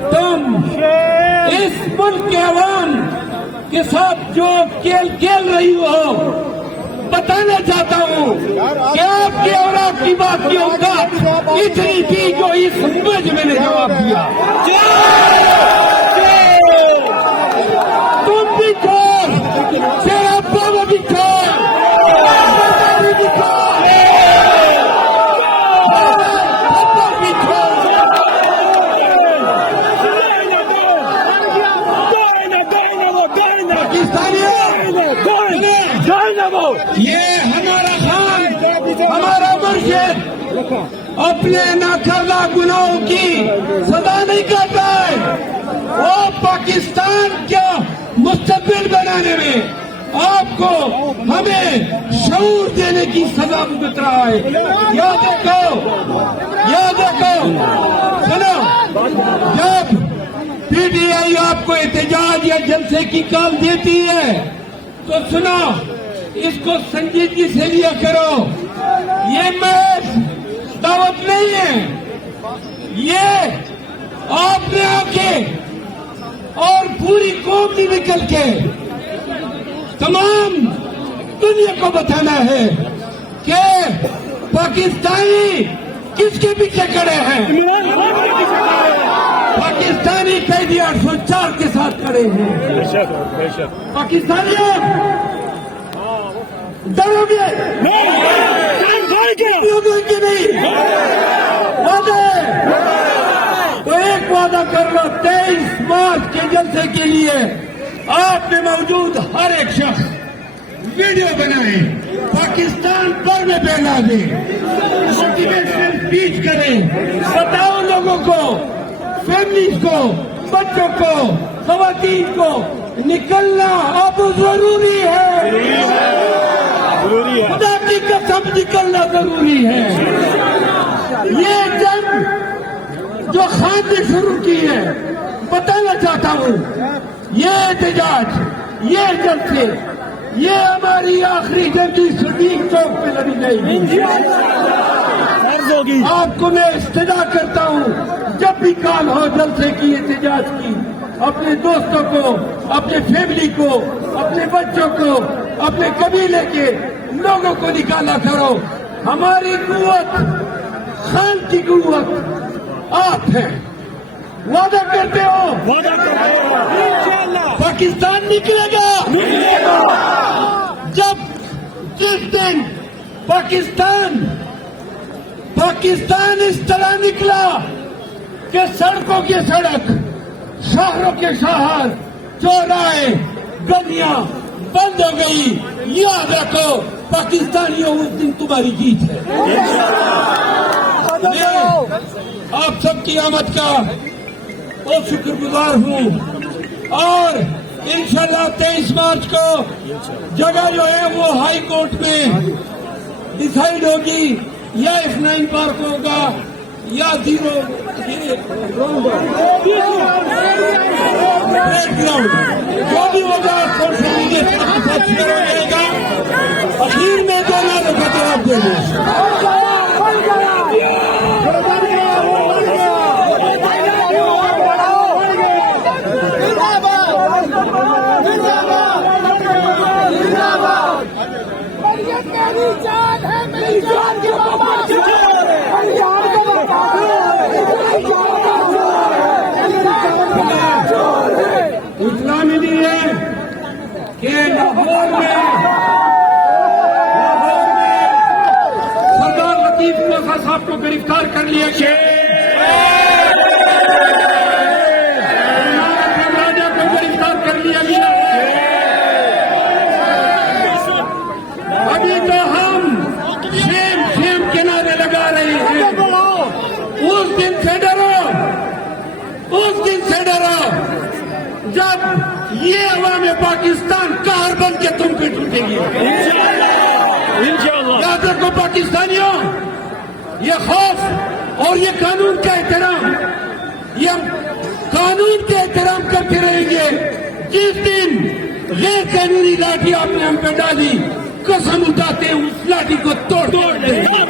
تم اس ملک کے عوام کے ساتھ جو کھیل رہی ہو، بتانا چاہتا ہوں کہ آپ کی اور آپ کی بات کی اوقات اتنی تھی جو اس مجمع نے جواب دیا۔ تم بھی چور، تیرا بابا بھی چور، بھی چور، بھی چور۔ یہ ہمارا خان، ہمارا مرشد اپنے ناکردہ گناہوں کی سزا نہیں کرتا ہے، وہ پاکستان کا مستقبل بنانے میں آپ کو ہمیں شعور دینے کی سزا بھگت رہا ہے۔ یاد رکھو، یاد رکھو، سنو، جب پی ٹی آئی آپ کو احتجاج یا جلسے کی کال دیتی ہے تو سنو، اس کو سنجیدگی سے لیا کرو۔ یہ محض دعوت نہیں ہے، یہ آپ نے آ کے اور پوری قوم نے نکل کے تمام دنیا کو بتانا ہے کہ پاکستانی کس کے پیچھے کھڑے ہیں۔ پاکستانی قیدی 804 کے ساتھ کھڑے ہیں۔ پاکستانیوں ڈرو گے نہیں؟ تو ایک وعدہ کر لو، 23 مارچ کے جلسے کے لیے آپ میں موجود ہر ایک شخص ویڈیو بنائے، پاکستان پر میں پھیلا دے، موٹیویشنل اسپیچ کریں، بتاؤ لوگوں کو، فیملیز کو، بچوں کو، خواتین کو نکلنا اب ضروری ہے۔ خدا کی قسم نکلنا ضروری ہے۔ یہ جنگ جو خان نے شروع کی ہے، بتانا چاہتا ہوں، یہ احتجاج، یہ جلسے، یہ ہماری آخری جنگی صدیق چوک پہ لڑی جائے گی۔ آپ کو میں استدعا کرتا ہوں، جب بھی کال ہو جلسے کی، احتجاج کی، اپنے دوستوں کو، اپنے فیملی کو، اپنے بچوں کو، اپنے قبیلے کے لوگوں کو نکالا کرو۔ ہماری قوت، خان کی قوت آپ ہے۔ وعدہ کرتے ہو پاکستان نکلے گا؟ جس دن پاکستان اس طرح نکلا کہ سڑکوں کے سڑک، شہروں کے شہر، چوراہے، گلیاں بند ہو گئی، یاد رکھو پاکستانیوں اس دن تمہاری جیت ہے۔ میں آپ سب کی آمد کا بہت شکر گزار ہوں، اور انشاءاللہ 23 مارچ کو جگہ جو ہے وہ ہائی کورٹ میں ڈیسائیڈ ہوگی، یا F9 پارک ہوگا یا زیرو گراؤنڈ، جو بھی ہوگا سوشل میڈیا سے آپ کے ساتھ شیئر ہو جائے گا۔ اخیر میں دونوں کا جواب دیں گے۔ اطلاع ملی ہے کہ لاہور میں سردار لطیف موسیٰ صاحب کو گرفتار کر لیا گیا، راجہ کو گرفتار کر لیا گیا۔ ابھی تو ہم شیم کے نعرے لگا رہے ہیں۔ اس دن سے ڈرو، اس دن سے ڈرو جب یہ عوام پاکستان کار بن کے تم پہ ٹوٹے گی۔ یاد رکھو پاکستانیوں، یہ خوف اور یہ قانون کا احترام، یہ ہم قانون کے احترام کرتے رہیں گے۔ جس دن غیر قانونی لاٹھی آپ نے ہم پہ ڈالی، قسم اٹھاتے ہیں اس لاٹھی کو توڑ دیں گے۔